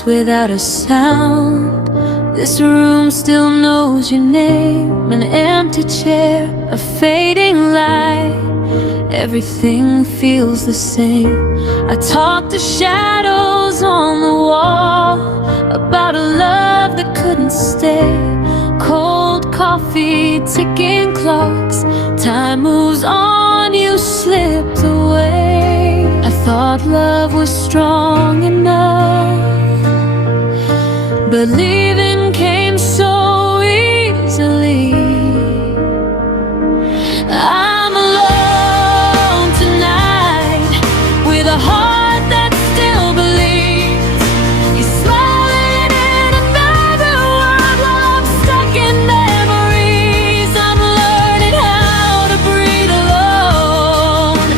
silence without a sound. This room still knows your name. An empty chair, a fading light. Everything feels the same. I talk to shadows on the wall about a love that couldn't stay. Cold coffee, ticking clocks. Time moves on, you slipped away. I thought love was strong enough, but leaving came so easily. I'm alone tonight with a heart that still believes. You're smiling in another world while I'm stuck in memories. I'm learning how to breathe alone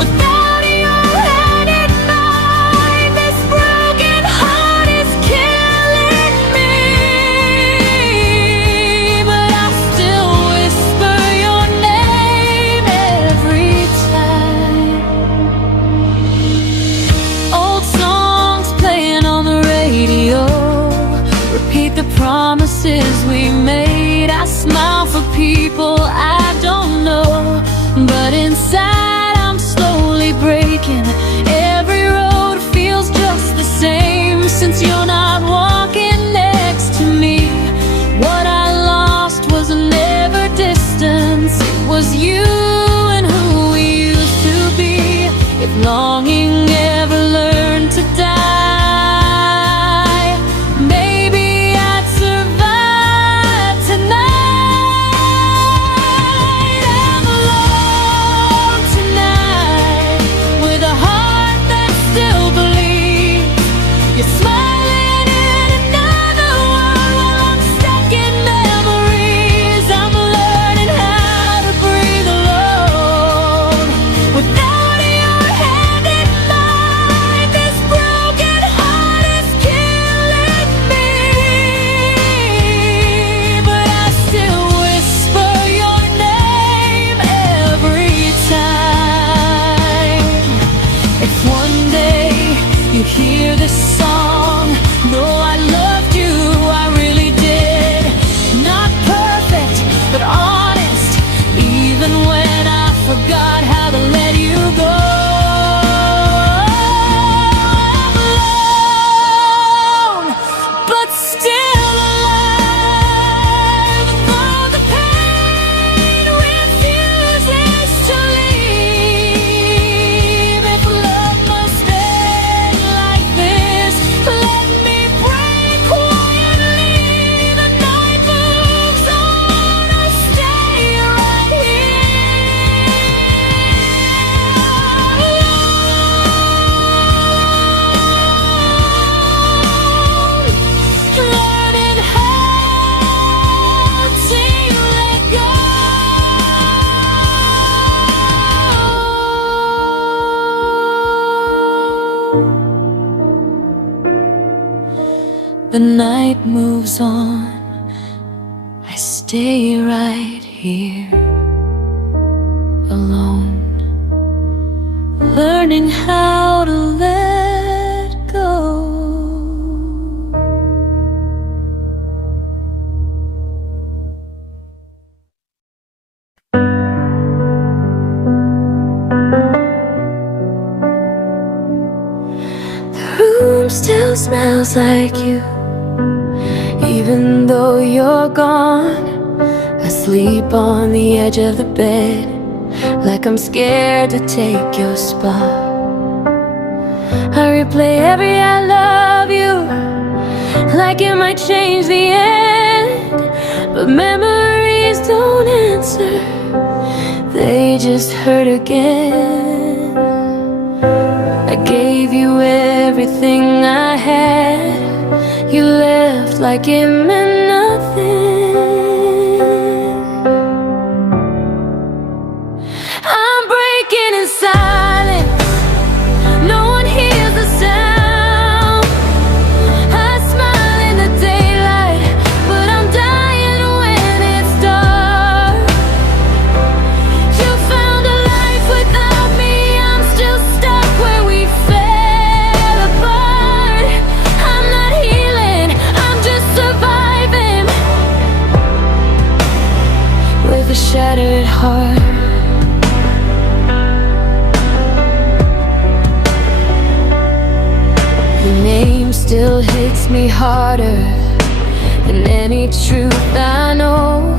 without your hand in mine. This broken heart is killing me, but I still whisper your name every time. Old songs playing on the radio repeat the promises we made. I smile for people I don't know, but inside I'm slowly breaking. Every road feels just the same since you're not walking next to me. What I lost was never distance, it was you and who we used to be. If longing ever learned to die, maybe I'd survive tonight. I'm alone tonight with a heart that still believes. You're smiling in another world while I'm stuck in memories. I'm learning how to breathe alone without your hand in mine. This broken heart is killing me, but I still whisper your name every time. If one day you hear this song, know I loved you, I really did. Not perfect, but honest, even when I forgot how to let you go. I'm alone, but still alive. Though the pain refuses to leave. If love must end like this, let me break quietly. The night moves on, I'll stay right here. Learning how to let go. The night moves on, I stay right here, alone, learning how to let go. The room still smells like you, even though you're gone. Asleep on the edge of the bed, like I'm scared to take your spot. I replay every I love you, like it might change the end. But memories don't answer, they just hurt again. I gave you everything I had, you left like it meant nothing. I'm breaking in silence, no one hears the sound. I smile in the daylight, but I'm dying when it's dark. You found a life without me, I'm still stuck where we fell apart. I'm not a shattered heart. Your name still hits me harder than any truth I know.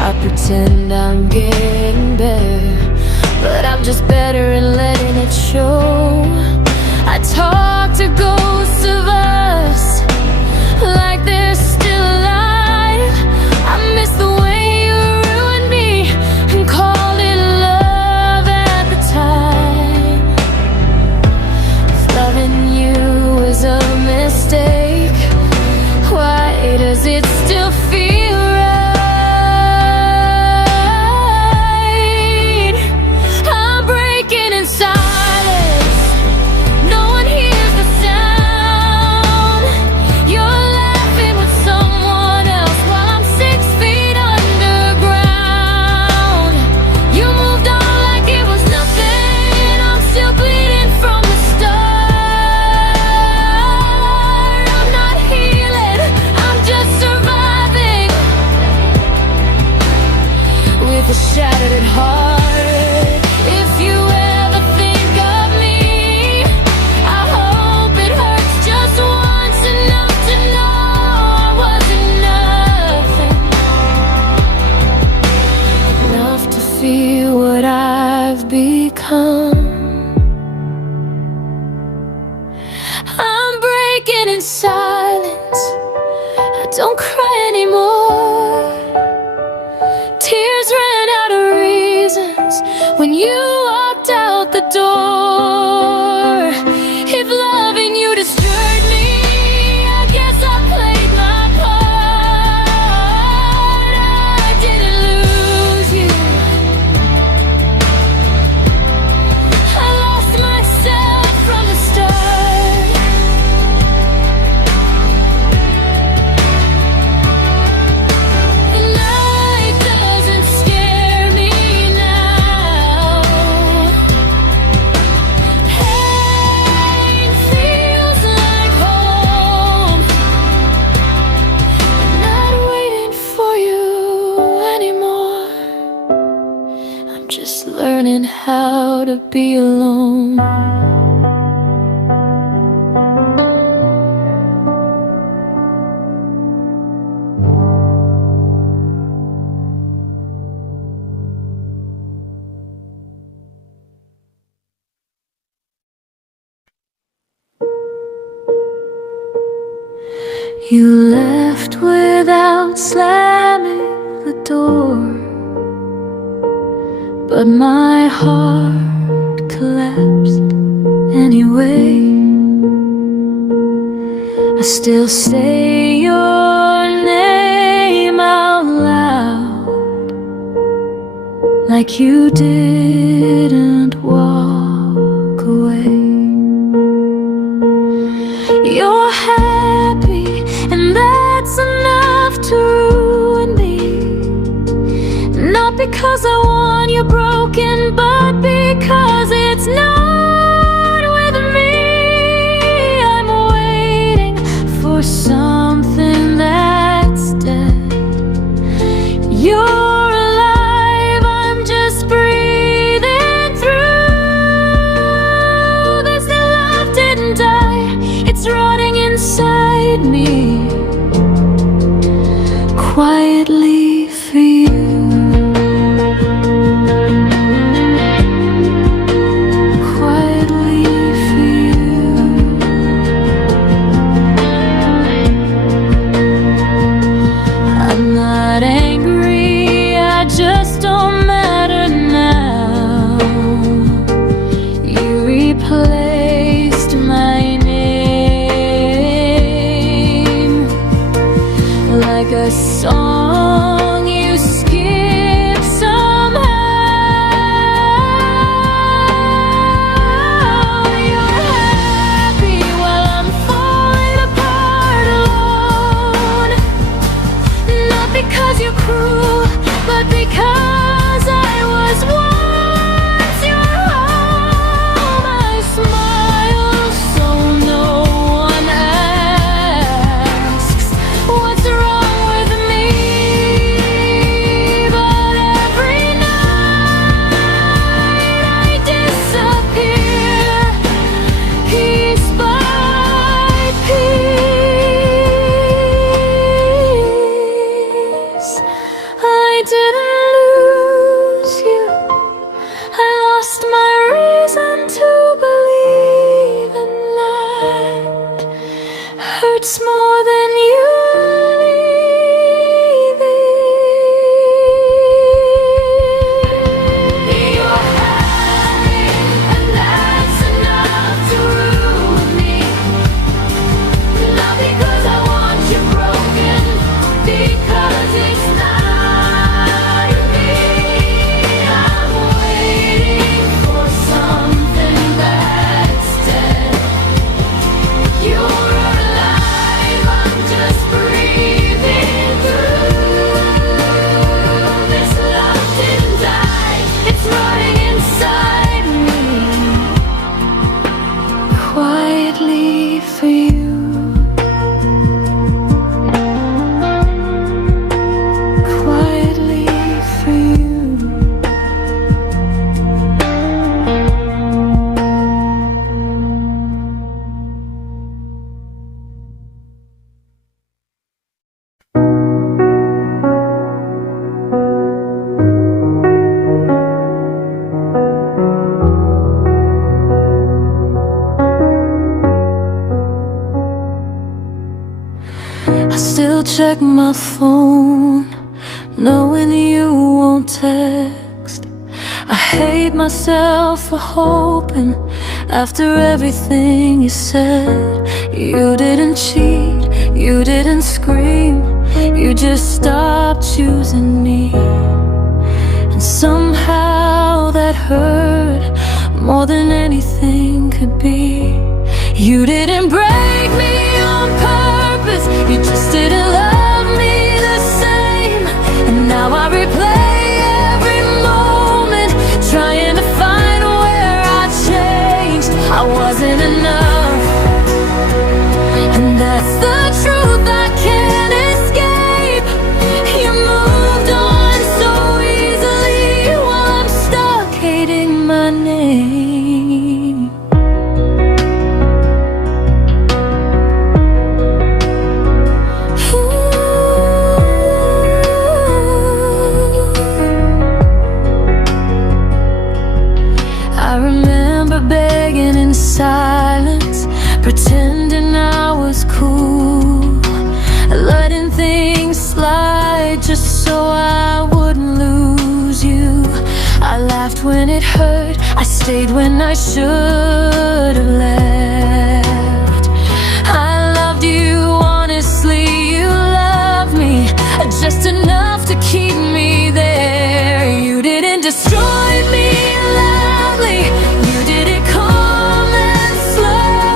I pretend I'm getting better, but I'm just better at letting it show. I talk to ghosts of us like they're still alive. I miss the way you ruined me and called it love at the time. If loving you was a mistake, why does it still feel right? I'm breaking in silence. No one hears the sound. You're laughing with someone else while I'm 6 feet underground. You moved on like it was nothing, and I'm still bleeding from the start. I'm not healing, I'm just surviving with a shattered heart. If you ever think of me, I hope it hurts just once, enough to know I wasn't nothing, enough to feel what I've become. I'm breaking in silence. I don't cry anymore. Tears ran out of reasons when you walked out the door. If loving you destroyed me, I guess I played my part. I didn't lose you, I lost myself from the start. The night doesn't scare me now. Pain feels like home. I'm not waiting for you anymore. I'm just learning how to be alone. You left without slamming the door, but my heart collapsed anyway. I still say your name out loud, like you didn't walk away. You're happy, and that's enough to ruin me. Not because I want you broken, but because it's not with me. I'm waiting for something that's dead. You're alive, I'm just breathing through. This love didn't die, it's rotting inside me, quietly for you. check my phone, knowing you won't text. I hate myself for hoping after everything you said. You didn't cheat, you didn't scream, you just stopped choosing me. And somehow that hurt more than anything could be. You didn't break me on purpose, you just didn't love me the same. And now I replay every moment, trying to find where I changed. I wasn't enough, and that's the truth I can't escape. You moved on so easily while I'm stuck hating my name. I remember begging in silence, pretending I was cool, letting things slide just so I wouldn't lose you. I laughed when it hurt, I stayed when I should have left. I loved you honestly, you loved me just enough to keep me there. You didn't destroy me loudly, you did it calm and slow.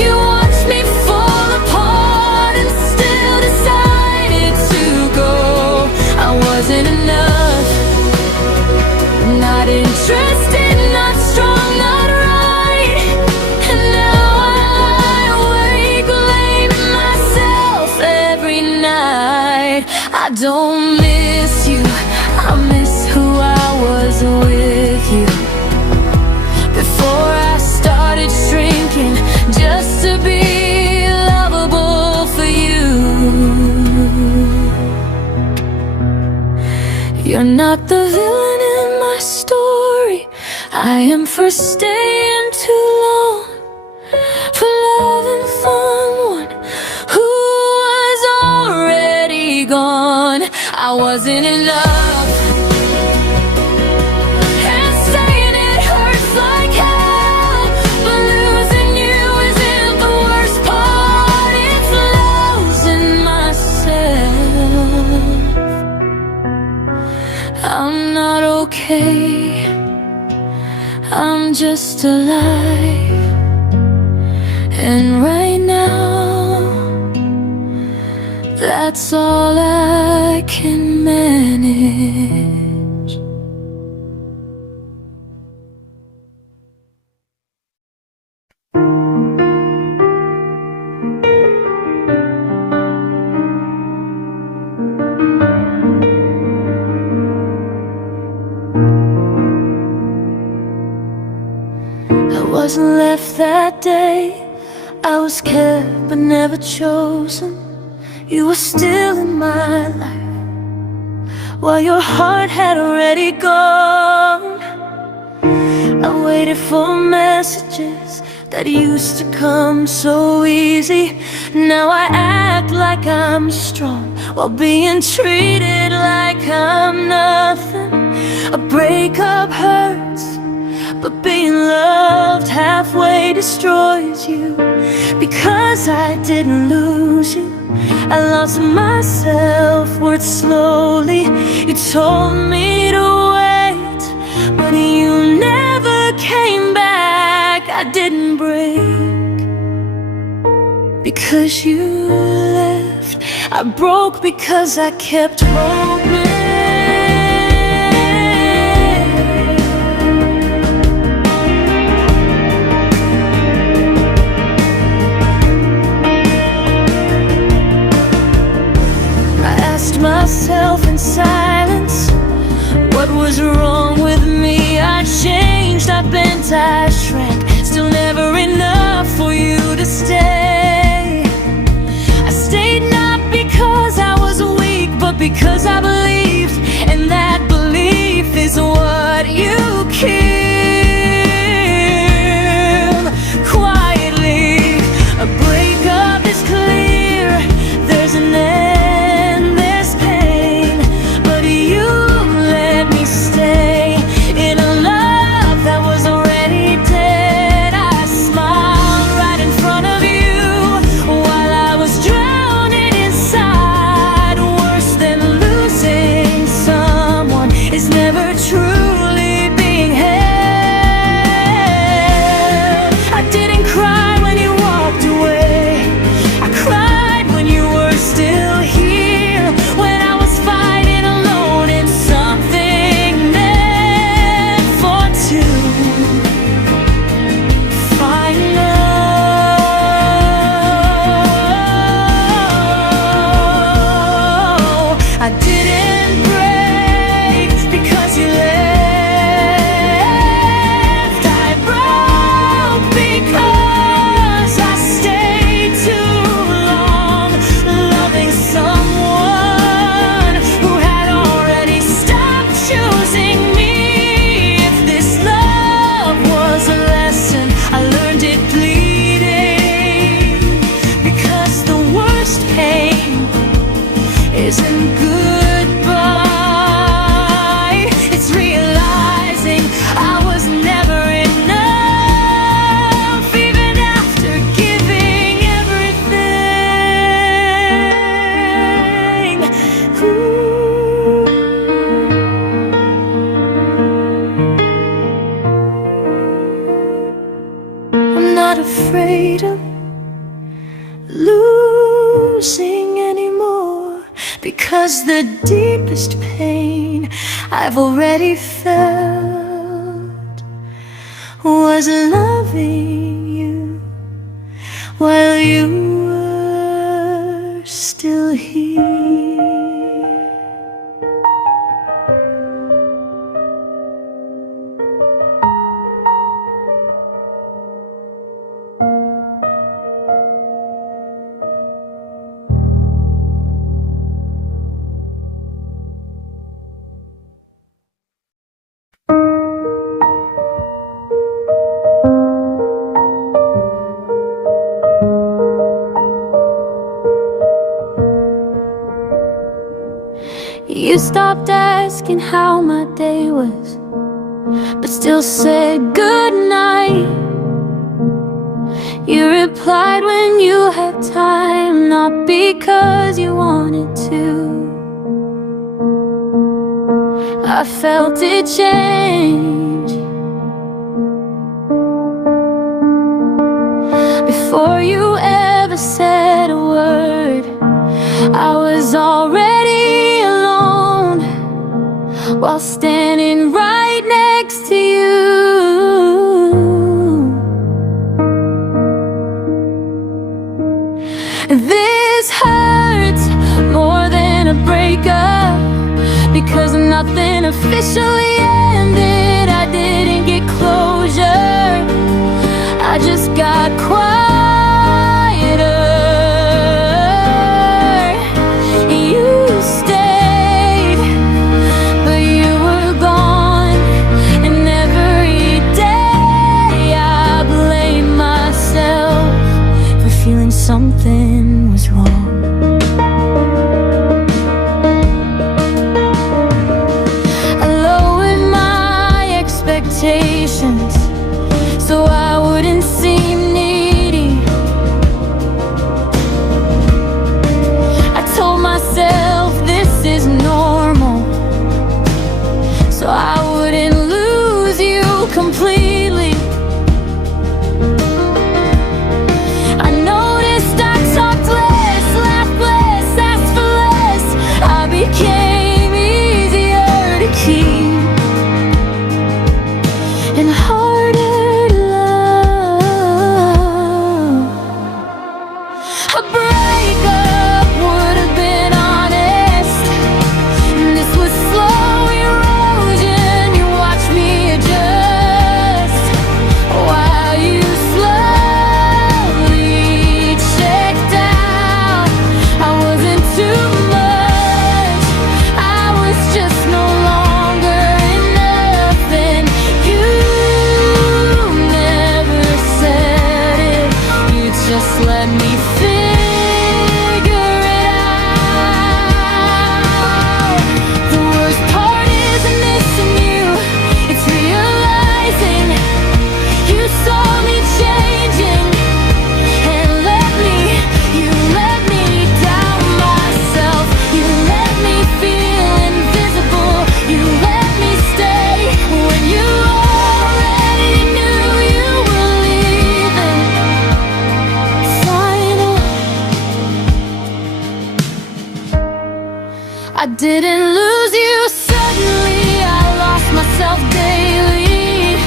You watched me fall apart and still decided to go. I wasn't enough, not interested, not strong, not right. And now I lie awake blaming myself every night. I don't miss you, I miss who I was with you. Before I started shrinking just to be lovable for you. You're not the villain in my story, I am for staying too long, for loving someone who was already gone. I wasn't enough, and saying it hurts like hell, but losing you isn't the worst part. It's losing myself. I'm not okay, I'm just alive. And right now, that's all I can manage. I wasn't left that day, I was kept but never chosen. You were still in my life while your heart had already gone. I waited for messages that used to come so easy. Now I act like I'm strong while being treated like I'm nothing. A breakup hurts, but being loved halfway destroys you. Because I didn't lose you, I lost my self-worth slowly. You told me to wait, but you never came back. I didn't break because you left, I broke because I kept hoping. Myself in silence, what was wrong with me? I changed, I bent, I shrank, still never enough for you to stay. I stayed not because I was weak, but because I believed, and that belief is what you kill quietly. A breakup is clear, there's an I've already felt was loving you while you were still here. You stopped asking how my day was, but still said goodnight. You replied when you had time, not because you wanted to. I felt it change before you ever said a word. I was already alone while standing right next to you. This hurts more than a breakup, because nothing officially ended. I didn't get closure, I just got quieter. You stayed, but you were gone, and every day I blame myself for feeling something was wrong. So I wouldn't seem needy. I told myself this is normal, so I wouldn't lose you completely. I noticed I talked less, laughed less, asked for less. I became easier to keep and harder to love. A breakup would have been honest, and this was slow erosion. You watched me adjust while you slowly checked out. I wasn't too much, I was just no longer enough, and you just let me figure it out. The worst part isn't missing you, it's realizing you saw me changing and you let me doubt myself. You let me feel invisible. You let me stay when you already knew you were leaving. I didn't lose you suddenly, I lost myself daily,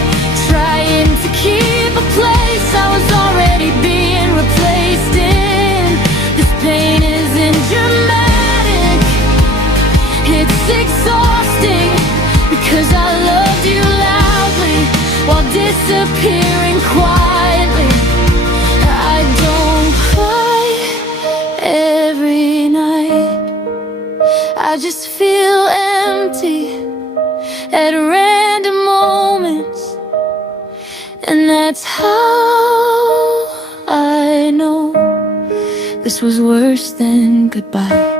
trying to keep a place I was already being replaced in. This pain isn't dramatic, it's exhausting, because I loved you loudly while disappearing quietly. I don't cry every night, I just feel empty at random moments, and that's how I know this was worse than goodbye.